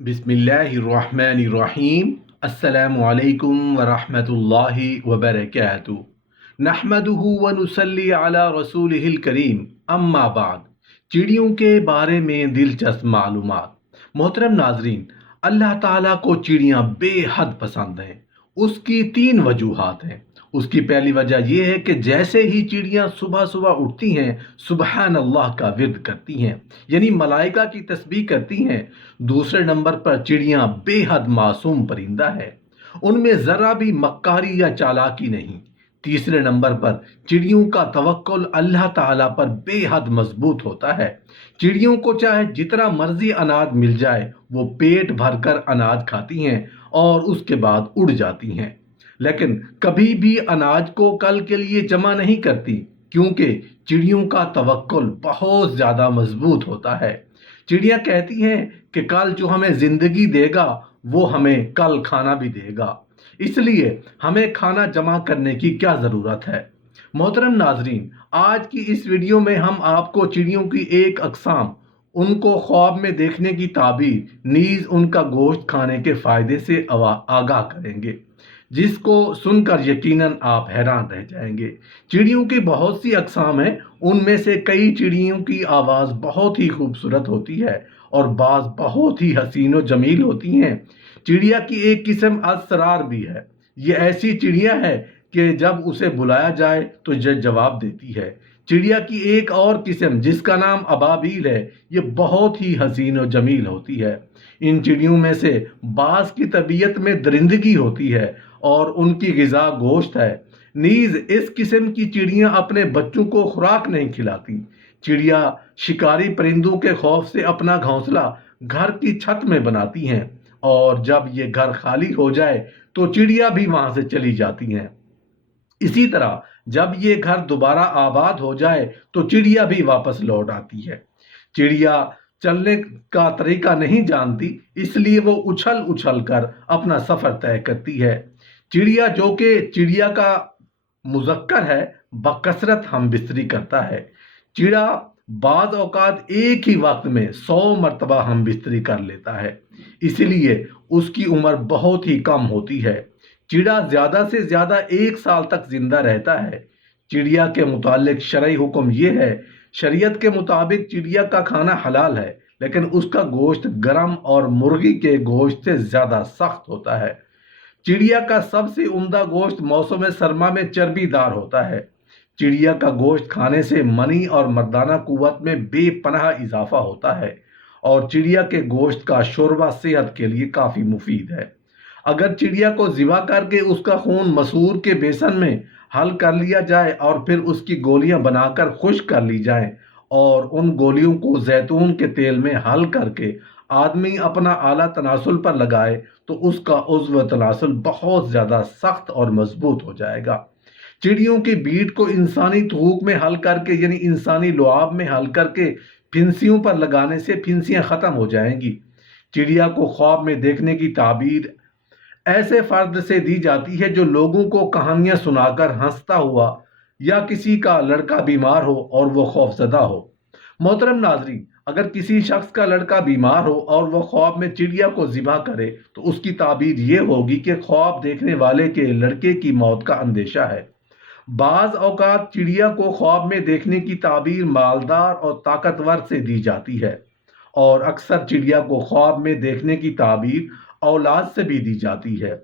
बिस्मिल्लाहिर्रहमानिर्रहीम। अस्सलामु अलैकुम वरहमतुल्लाहि वबरकातुहू। नहमदुहु व नुसल्ली अला रसूलिहिल करीम। अम्मा बाद। चिड़ियों के बारे में दिलचस्प मालूमात। मोहतरम नाजरीन, अल्लाह ताला को चिड़ियाँ बेहद पसंद हैं। उसकी तीन वजूहात हैं। उसकी पहली वजह यह है कि जैसे ही चिड़ियाँ सुबह सुबह उठती हैं, सुबहान अल्लाह का विर्द करती हैं, यानी मलाइका की तस्बीह करती हैं। दूसरे नंबर पर चिड़ियाँ बेहद मासूम परिंदा है, उनमें ज़रा भी मक्कारी या चालाकी नहीं। तीसरे नंबर पर चिड़ियों का तवक्कुल अल्लाह ताला पर बेहद मजबूत होता है। चिड़ियों को चाहे जितना मर्जी अनाज मिल जाए, वो पेट भरकर अनाज खाती हैं और उसके बाद उड़ जाती हैं, लेकिन कभी भी अनाज को कल के लिए जमा नहीं करती, क्योंकि चिड़ियों का तवक्कुल बहुत ज़्यादा मजबूत होता है। चिड़िया कहती हैं कि कल जो हमें ज़िंदगी देगा वो हमें कल खाना भी देगा, इसलिए हमें खाना जमा करने की क्या ज़रूरत है। मोहतरम नाजरीन, आज की इस वीडियो में हम आपको चिड़ियों की एक अक़साम, उनको ख्वाब में देखने की ताबीर, नीज़ उनका गोश्त खाने के फ़ायदे से आगाह करेंगे, जिसको सुनकर यकीनन आप हैरान रह जाएंगे। चिड़ियों की बहुत सी अक़साम हैं, उनमें से कई चिड़ियों की आवाज़ बहुत ही खूबसूरत होती है और बाज़ बहुत ही हसीन व जमील होती हैं। चिड़िया की एक किस्म असरार भी है। ये ऐसी चिड़िया है कि जब उसे बुलाया जाए तो ये जवाब देती है। चिड़िया की एक और किस्म जिसका नाम अबाबील है, ये बहुत ही हसीन व जमील होती है। इन चिड़ियों में से बाज़ की तबीयत में दरिंदगी होती है और उनकी ग़िज़ा गोश्त है। नीज़ इस किस्म की चिड़ियाँ अपने बच्चों को खुराक नहीं खिलाती। चिड़िया शिकारी परिंदों के खौफ से अपना घोंसला घर की छत में बनाती हैं और जब ये घर खाली हो जाए तो चिड़िया भी वहां से चली जाती हैं। इसी तरह जब ये घर दोबारा आबाद हो जाए तो चिड़िया भी वापस लौट आती है। चिड़िया चलने का तरीका नहीं जानती, इसलिए वो उछल उछल कर अपना सफर तय करती है। चिड़िया, जो कि चिड़िया का मुज़क्कर है, बकसरत हम बिस्तरी करता है। चिड़ा बाज़ औक़ात एक ही वक्त में 100 मरतबा हम बिस्तरी कर लेता है, इसलिए उसकी उम्र बहुत ही कम होती है। चिड़ा ज़्यादा से ज़्यादा 1 साल तक जिंदा रहता है। चिड़िया के मुतालिक शरई हुक्म यह है, शरीयत के मुताबिक चिड़िया का खाना हलाल है, लेकिन उसका गोश्त गरम और मुर्गी के गोश्त से ज़्यादा सख्त होता है। चिड़िया का सबसे उम्दा गोश्त मौसम सरमा में चर्बीदार होता है। चिड़िया का गोश्त खाने से मनी और मर्दाना कुव्वत में बेपनाह इजाफा होता है और चिड़िया के गोश्त का शोरबा सेहत के लिए काफ़ी मुफीद है। अगर चिड़िया को ज़िबा करके उसका खून मसूर के बेसन में हल कर लिया जाए और फिर उसकी गोलियां बनाकर खुश्क कर ली जाएं और उन गोलियों को जैतून के तेल में हल करके आदमी अपना आला तनासुल पर लगाए तो उसका उज़्व तनासुल बहुत ज़्यादा सख्त और मजबूत हो जाएगा। चिड़ियों की बीट को इंसानी थूक में हल करके, यानी इंसानी लुआब में हल करके फिंसियों पर लगाने से फिंसियाँ ख़त्म हो जाएंगी। चिड़िया को ख्वाब में देखने की ताबीर ऐसे फर्द से दी जाती है जो लोगों को कहानियां सुनाकर हंसता हुआ, या किसी का लड़का बीमार हो और वो खौफजदा हो। मोहतरम नाजरीन, अगर किसी शख्स का लड़का बीमार हो और वह ख्वाब में चिड़िया को ज़िबा करे तो उसकी ताबीर ये होगी कि ख्वाब देखने वाले के लड़के की मौत का अंदेशा है। बाज़ औक़ात चिड़िया को ख्वाब में देखने की ताबीर मालदार और ताकतवर से दी जाती है और अक्सर चिड़िया को ख्वाब में देखने की ताबीर औलाद से भी दी जाती है।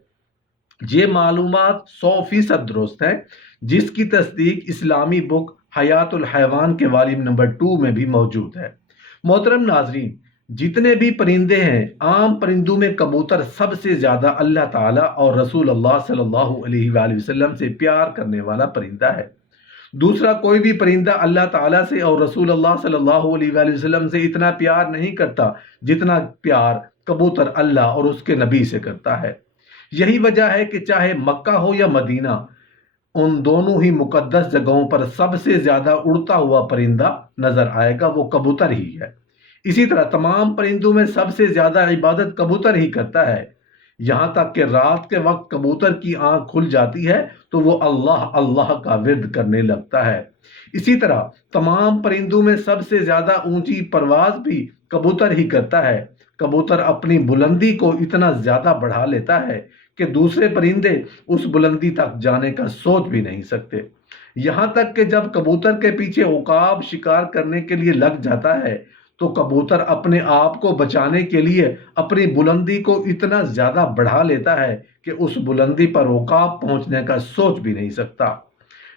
ये मालूमात 100% दुरुस्त है, जिसकी तस्दीक इस्लामी बुक हयातुल हैवान के वाल्यूम नंबर 2 में भी मौजूद है। मोहतरम नाजरीन, जितने भी परिंदे हैं, आम परिंदों में कबूतर सबसे ज़्यादा अल्लाह ताला और रसूल अल्लाह सल्लल्लाहु अलैहि वसल्लम से प्यार करने वाला परिंदा है। दूसरा कोई भी परिंदा अल्लाह ताला से और रसूल अल्लाह सल्लल्लाहु अलैहि वसल्लम से इतना प्यार नहीं करता जितना प्यार कबूतर अल्लाह और उसके नबी से करता है। यही वजह है कि चाहे मक्का हो या मदीना, उन दोनों ही मुकद्दस जगहों पर सबसे ज़्यादा उड़ता हुआ परिंदा नजर आएगा, वो कबूतर ही है। इसी तरह तमाम परिंदों में सबसे ज़्यादा इबादत कबूतर ही करता है। यहाँ तक कि रात के वक्त कबूतर की आंख खुल जाती है तो वो अल्लाह अल्लाह का विर्द करने लगता है। इसी तरह तमाम परिंदों में सबसे ज़्यादा ऊंची परवाज भी कबूतर ही करता है। कबूतर अपनी बुलंदी को इतना ज़्यादा बढ़ा लेता है कि दूसरे परिंदे उस बुलंदी तक जाने का सोच भी नहीं सकते। यहाँ तक कि जब कबूतर के पीछे उकाब शिकार करने के लिए लग जाता है तो कबूतर अपने आप को बचाने के लिए अपनी बुलंदी को इतना ज़्यादा बढ़ा लेता है कि उस बुलंदी पर उकाब पहुंचने का सोच भी नहीं सकता,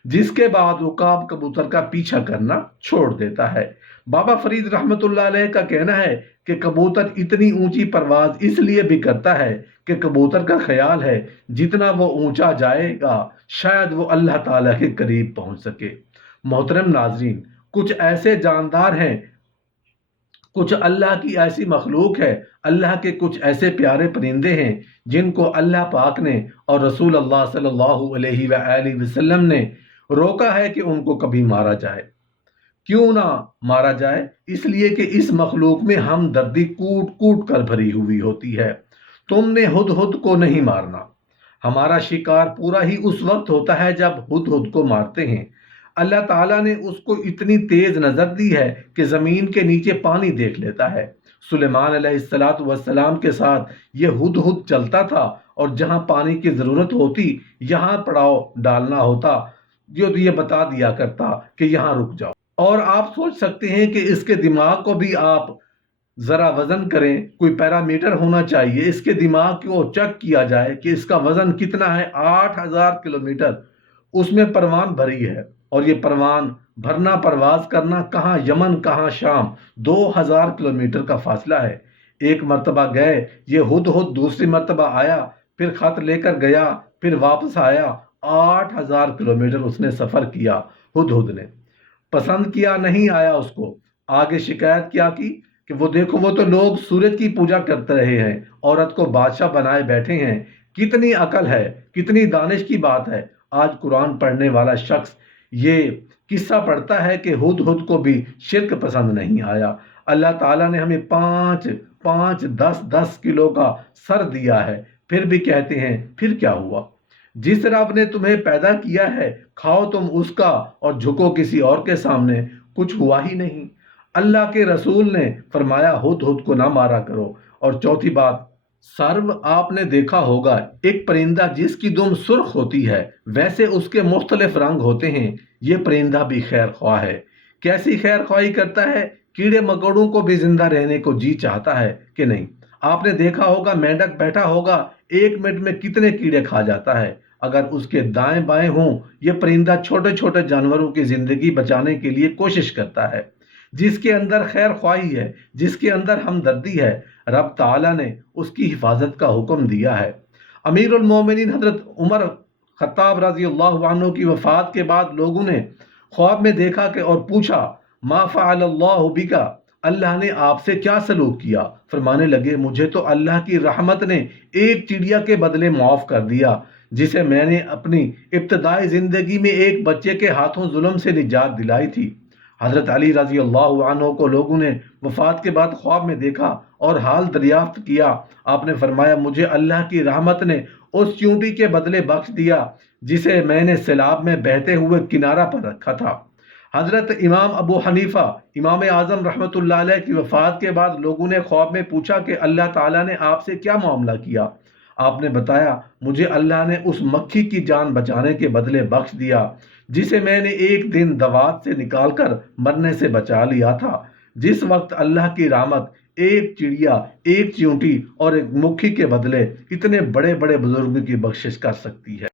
जिसके बाद उकाब कबूतर का पीछा करना छोड़ देता है। बाबा फरीद रहमतुल्लाह अलैह का कहना है कि कबूतर इतनी ऊंची परवाज इसलिए भी करता है कि कबूतर का ख्याल है जितना वो ऊंचा जाएगा शायद वो अल्लाह ताला के करीब पहुंच सके। मोहतरम नाजरीन, कुछ ऐसे जानदार हैं, कुछ अल्लाह की ऐसी मखलूक है, अल्लाह के कुछ ऐसे प्यारे परिंदे हैं जिनको अल्लाह पाक ने और रसूल अल्लाह सल्लल्लाहु अलैहि वसल्लम ने रोका है कि उनको कभी मारा जाए। क्यों ना मारा जाए? इसलिए कि इस मखलूक में हमदर्दी कूट कूट कर भरी हुई होती है। तुमने हुदहुद को नहीं मारना। हमारा शिकार पूरा ही उस वक्त होता है जब हुदहुद को मारते हैं। अल्लाह ताला ने उसको इतनी तेज नजर दी है कि जमीन के नीचे पानी देख लेता है। सुलेमान अलैहिस्सलातु वस्सलाम के साथ ये हुदहुद चलता था और जहां पानी की जरूरत होती यहां पड़ाव डालना होता, जो ये बता दिया करता कि यहां रुक जाओ। और आप सोच सकते हैं कि इसके दिमाग को भी आप ज़रा वज़न करें, कोई पैरामीटर होना चाहिए, इसके दिमाग को चेक किया जाए कि इसका वज़न कितना है। 8000 किलोमीटर उसमें परवान भरी है और ये परवान भरना परवाज करना कहाँ यमन कहाँ शाम, 2000 किलोमीटर का फासला है। एक मर्तबा गए ये हुदहुद, दूसरी मर्तबा आया, फिर खत लेकर गया, फिर वापस आया। 8000 किलोमीटर उसने सफ़र किया। हुदहुद ने पसंद किया, नहीं आया उसको। आगे शिकायत क्या की कि वो देखो वो तो लोग सूरज की पूजा करते रहे हैं, औरत को बादशाह बनाए बैठे हैं। कितनी अकल है, कितनी दानिश की बात है। आज कुरान पढ़ने वाला शख्स ये किस्सा पढ़ता है कि हुदहुद को भी शिर्क पसंद नहीं आया। अल्लाह ताला ने हमें 5 10 किलो का सर दिया है, फिर भी कहते हैं फिर क्या हुआ। जिस रब ने तुम्हें पैदा किया है खाओ तुम उसका और झुको किसी और के सामने, कुछ हुआ ही नहीं। अल्लाह के रसूल ने फरमाया हुदहुद को ना मारा करो। और चौथी बात, सर्व आपने देखा होगा एक परिंदा जिसकी दुम सुर्ख होती है वैसे उसके मुख्तलिफ रंग होते हैं। ये परिंदा भी खैर ख्वाह है। कैसी खैर ख्वाही करता है? कीड़े मकोड़ों को भी जिंदा रहने को जी चाहता है कि नहीं। आपने देखा होगा मेंढक बैठा होगा, 1 मिनट में कितने कीड़े खा जाता है। अगर उसके दाएं बाएं हों, यह परिंदा छोटे छोटे जानवरों की जिंदगी बचाने के लिए कोशिश करता है। जिसके अंदर खैर ख्वाही है, जिसके अंदर हमदर्दी है, रब ताला ने उसकी हिफाजत का हुक्म दिया है। अमीरुल मोमिनीन हजरत उमर खत्ताब रजी अल्लाह अन्हु की वफात के बाद लोगों ने ख्वाब में देखा कि और पूछा मा फ़अलल्लाहु बिका, अल्लाह ने आपसे क्या सलूक किया। फरमाने लगे मुझे तो अल्लाह की रहमत ने एक चिड़िया के बदले माफ़ कर दिया जिसे मैंने अपनी इब्तदाई ज़िंदगी में एक बच्चे के हाथों जुल्म से निजात दिलाई थी। हज़रत अली रज़ी अल्लाह अन्हु को लोगों ने वफ़ात के बाद ख्वाब में देखा और हाल दरियाफ्त किया। आपने फरमाया मुझे अल्लाह की रहमत ने उस चूंटी के बदले बख्श दिया जिसे मैंने सैलाब में बहते हुए किनारा पर रखा था। हज़रत इमाम अबू हनीफा इमाम आज़म रहमतुल्लाह अलैह की वफ़ात के बाद लोगों ने ख्वाब में पूछा कि अल्लाह ताला ने आपसे क्या मामला किया। आपने बताया मुझे अल्लाह ने उस मक्खी की जान बचाने के बदले बख्श दिया जिसे मैंने एक दिन दवात से निकालकर मरने से बचा लिया था। जिस वक्त अल्लाह की रहमत एक चिड़िया, एक चींटी और एक मक्खी के बदले इतने बड़े बड़े बुजुर्ग की बख्शिश कर सकती है।